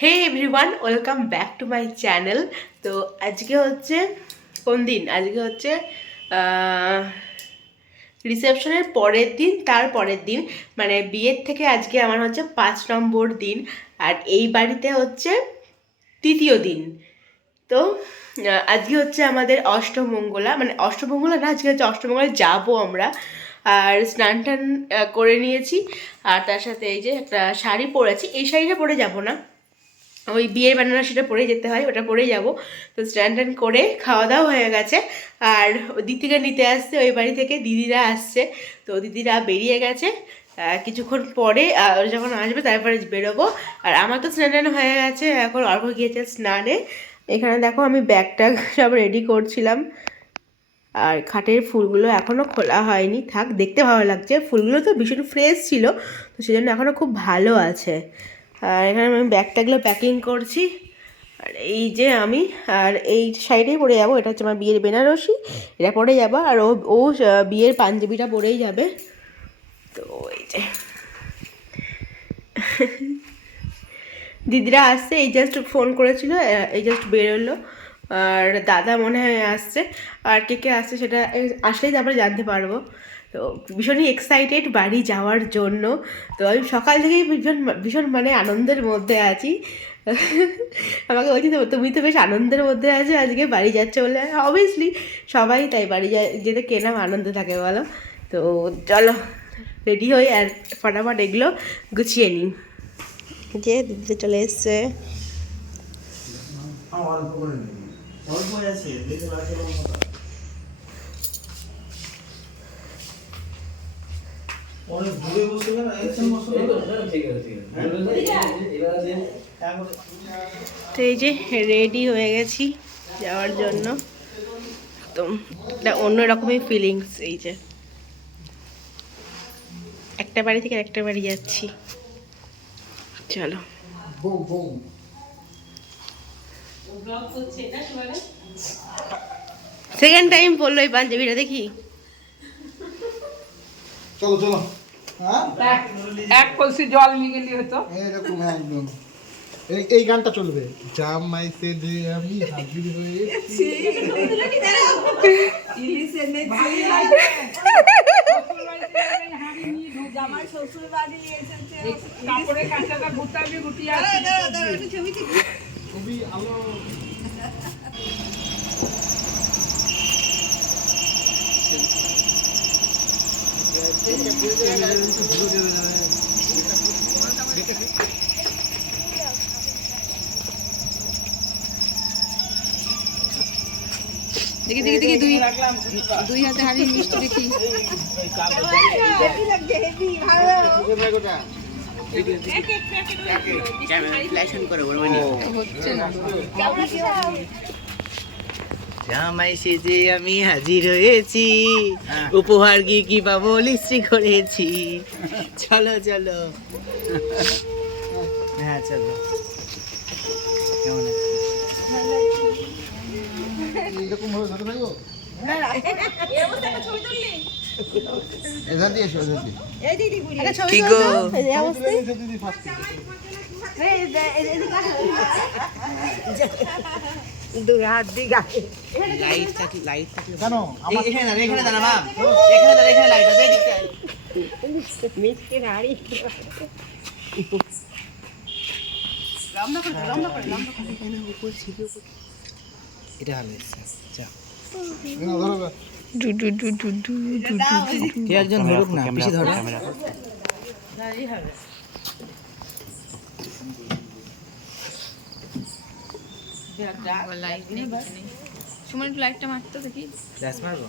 Hey everyone, welcome back to my channel. তো আজকে হচ্ছে কোন দিন? আজকে হচ্ছে রিসেপশনের পরের দিন, তার পরের দিন, মানে বিয়ের থেকে আজকে আমার হচ্ছে 5 নম্বর দিন। আর এই বাড়িতে হচ্ছে তৃতীয় দিন। তো আজকে হচ্ছে আমাদের অষ্টমঙ্গলা, মানে অষ্টমঙ্গলা না, আজকে হচ্ছে অষ্টমঙ্গলা যাবো আমরা। আর স্নান টান করে নিয়েছি। আর তার সাথে এই যে একটা শাড়ি পরেছি, এই শাড়িটা পরে যাব না, ওই বিয়ের বেনারসিটা পরেই যেতে হয়, ওটা পরেই যাব। তো স্ট্যান্ড ট্যান্ড করে খাওয়া দাওয়া হয়ে গেছে। আর দিদিকে নিতে আসছে, ওই বাড়ি থেকে দিদিরা আসছে। তো দিদিরা বেরিয়ে গেছে, কিছুক্ষণ পরে যখন আসবে তারপরে বেরোবো। আর আমার তো স্নান টান হয়ে গেছে, এখন অল্প গিয়েছে স্নানে। এখানে দেখো আমি ব্যাগ ট্যাগ সব রেডি করছিলাম। আর খাটের ফুলগুলো এখনও খোলা হয়নি, থাক, দেখতে ভালো লাগছে। ফুলগুলো তো ভীষণ ফ্রেশ ছিল, তো সেজন্য এখনও খুব ভালো আছে। আর এখানে আমি ব্যাগটাগুলো প্যাকিং করছি। আর এই যে আমি, আর এই সাইডেই পরে যাবো, এটা হচ্ছে আমার বিয়ের বেনারসি, এটা পরে যাবো। আর ও ও বিয়ের পাঞ্জাবিটা পরেই যাবে। তো এই যে দিদিরা আসছে, এই জাস্ট ফোন করেছিল, এই জাস্ট বেরোলো। আর দাদা মনে হয় আসছে। আর কে কে আসছে সেটা আসলেই তারপরে জানতে পারবো। তো ভীষণই এক্সাইটেড বাড়ি যাওয়ার জন্য। তো আমি সকাল থেকেই ভীষণ ভীষণ মানে আনন্দের মধ্যে আছি। আমাকে বলছি, তো তুমি তো বেশ আনন্দের মধ্যে আছো, আজকে বাড়ি যাচ্ছে বলে। অবভিয়াসলি সবাই তাই, বাড়ি যেতে কে নাম আনন্দ থাকে বলো। তো চলো রেডি হই আর ফটাফট এগুলো গুছিয়ে নিই। যে দিদিতে চলে এসছে। তো এই যে রেডি হয়ে গেছি যাওয়ার জন্য। তো এটা অন্যরকমই ফিলিংস, এই যে একটা বাড়ি থেকে একটা বাড়ি যাচ্ছি। চলো। সেকেন্ড টাইম পড়লো এই পাঞ্জাবিটা, দেখি। চলো চলো। এক কলসি জল নিয়ে গেলি হতো। এরকম একদম এই গানটা চলবে। জামাই সে যে আমি হাজির হয়েছি। জামাই শ্বশুর বাড়ি এসেছে। কাপড়ের কাঁচাটা গুটাবি গুটিয়ে আসি। খুবই আলো। দেখি দেখি দেখি, দুই হাতে হাড়ি মিষ্টি দেখি। হচ্ছে না। জামাই সেজে আমি হাজির হয়েছি, উপহার কি কি পাবো লিস্টি করেছি। চলো চলো, হ্যাঁ চলো। কেমন আছে? এরকম ভাবে ধরে থাকবো। এখান দিয়ে এসো, এখান দিয়ে। কি গো? দিদি ফার্স্ট। লাইট থাকি, লাইট থাকি। কেন এখানে দাঁড়া, এখানে দাঁড়া বাপ, এখানে দাঁড়া, এখানে লাইট আছে, এদিকে আয়। এটা ভালো এসছে। যা ধরো। কে একজন ধরুক না, বেশি ধরো। লাইট নেই, কিছু নেই। সুমন একটু লাইটটা মারতো দেখি। গ্যাস মারবো।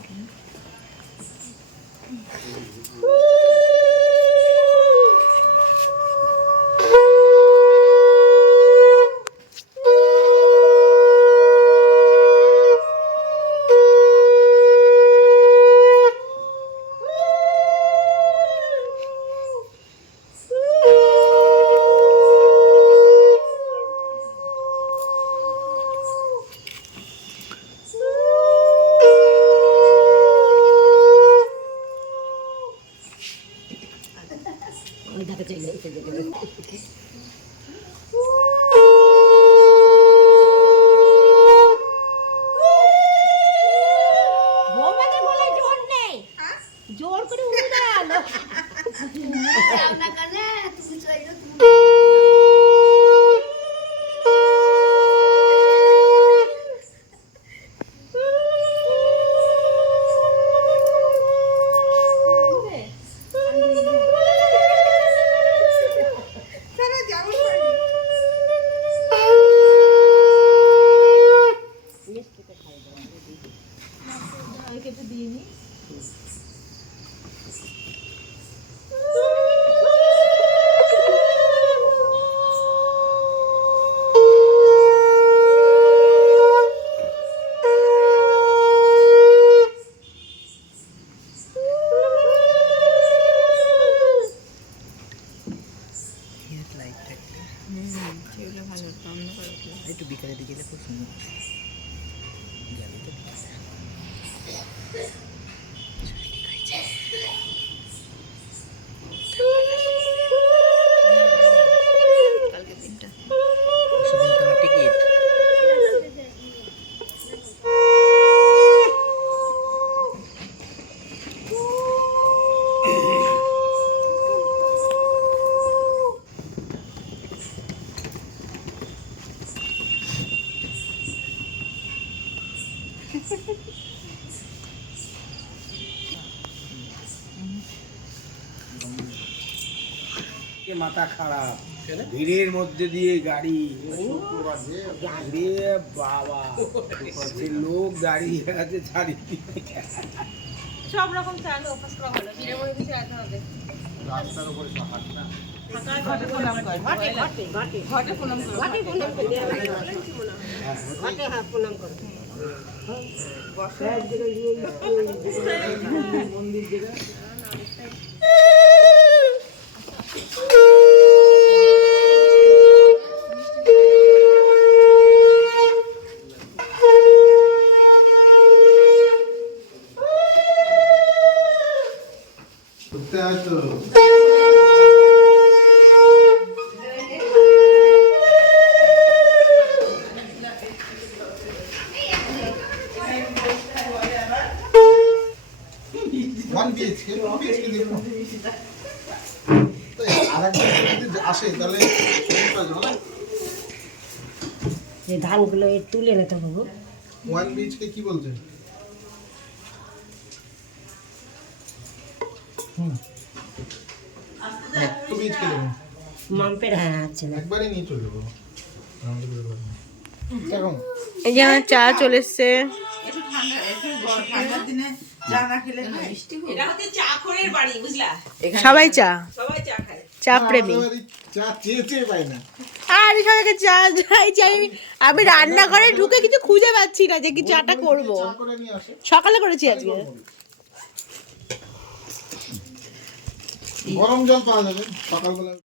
এগুলো ভালো হতো অন্ধকার উঠলো। একটু বিকালের দিকে এলে খুব সুন্দর যাবে তো বিকালে। কালকের দিনটা সেদিন তোমার টিকিট মাথা খারাপ ভিড়ের মধ্যে দিয়ে গাড়ি রে বাবা সে লোক দাঁড়িয়ে আছে চারিদিকে সব রকম চাইলে অভ্যাস করা ভালো দিনের মধ্যে কিছু রাখতে হবে রাস্তার উপরে সব হাত না ঘটে প্রণাম কর ঘটে প্রণাম কর করতে হয় তো ওয়ান বিএইচকে দেখুন আর একবার যদি আসে তাহলে এই ধানগুলো তুলে নিতে হবে। ওয়ান বিএইচকে কি বলছে টু বিএইচকে দেবো মাম্পের হ্যাঁ আছে না একবারই নিয়ে চলে যাবো কেমন এই যে আমার চা চলে এসছে সবাই চা চা প্রেমী চা চেয়ে চেয়ে পাই না আর সবাইকে চা চাইছি আমি রান্না করে ঢুকে কিছু খুঁজে পাচ্ছি না যে কি চাটা করবো চা করে নিয়ে আসে সকালে করেছি আজকে গরম জল পাওয়া যাবে সকালবেলা